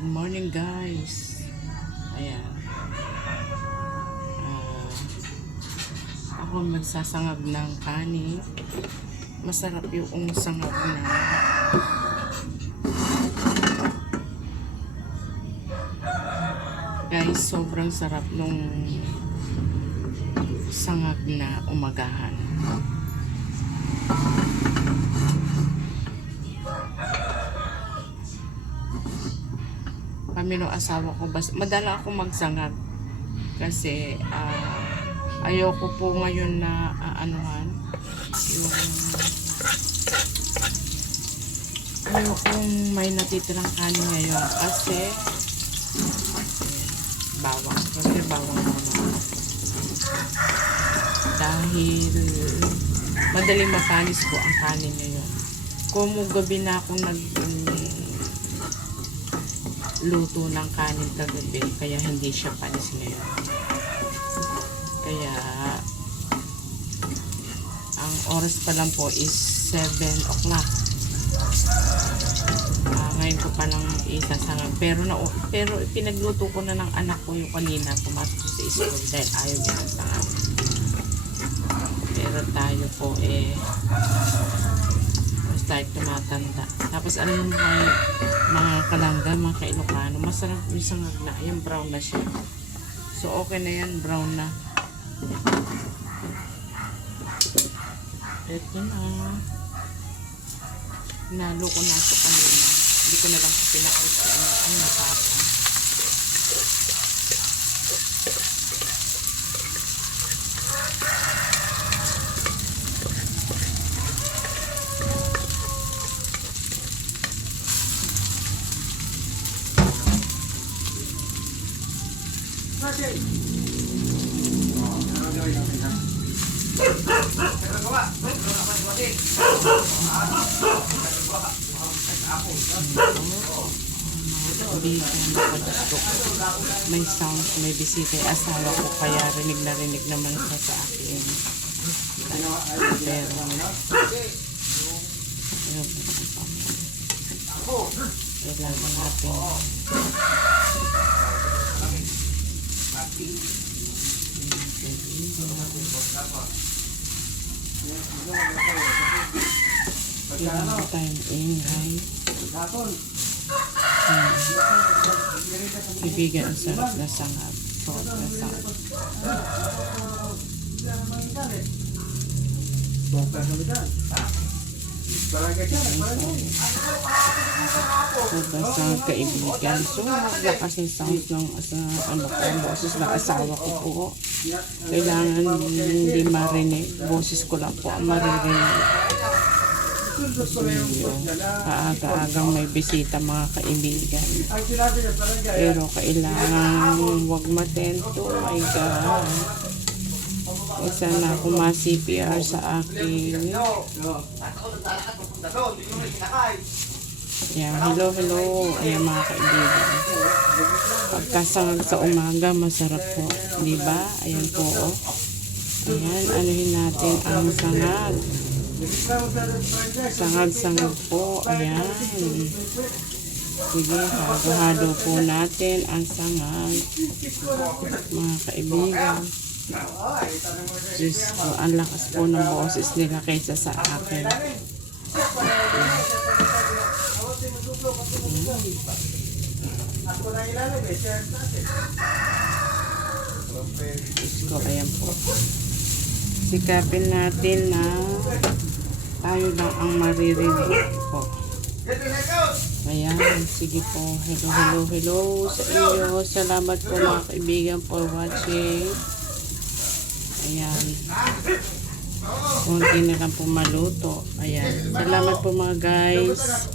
Good morning guys. Ayan. Ako magsasangag ng kanin. Masarap yung sangag na guys, sobrang sarap nung sangag na umagahan. Kami no asawa ko, madala ako magsangag kasi ayoko po ngayon na anuhan yung ayokong may natitirang kanin ngayon kasi bawang naman dahil madaling mapanis po ang kanin ngayon. Kung gabi na akong luto ng kanin kagabi, kaya hindi siya panis ngayon. Kaya ang oras pa lang po is 7 o'clock. Ngayon ko pa lang isasangag, pero pinagluto ko na ng anak ko yung kanina, pumasok sa school dahil ayaw niya ng sangag. Pero tayo po tayo tumatanda. Tapos alam mo mga kalangga, mga Kailocano, masarap yung sangag na, yung brown na siya. So okay na yan, brown na. Ito na. Nalo ko na ito kanina. Hindi ko na lang pinakita ang natapang. May sound, may bisita yung asawa ko, kaya rinig naman siya sa akin. Pero kailangan natin kailangan tayong ingay. Ibigan ang sarap na sangag. Sobrang sarap. Sobrang sarap kaibigan. So, lakas yung sound ng boses ng asawa ko po. Kailangan hindi marinig. Boses ko lang po ang maririnig. Kaaga-agang may bisita mga kaibigan. Pero kailangan wag matento. My God. Isa na ako ma-CPR sa akin. Yeah, hello. Ayan mga kaibigan. Pagkasangag sa umaga, masarap po. Diba? Ayan po. Ayan, anuhin natin ang sangag. Sangag po. Ayan. Sige, halo-halo po natin ang sangag. Mga kaibigan. Diyos ko, ang lakas po ng boses nila kaysa sa akin. Diyos ko, ayan po. Sikapin natin na tayo lang ang maririnig po. Ayan, sige po. Hello sa inyo. Salamat po mga kaibigan for watching. Ayan. Kunti na lang po maluto. Ayan. Salamat po mga guys.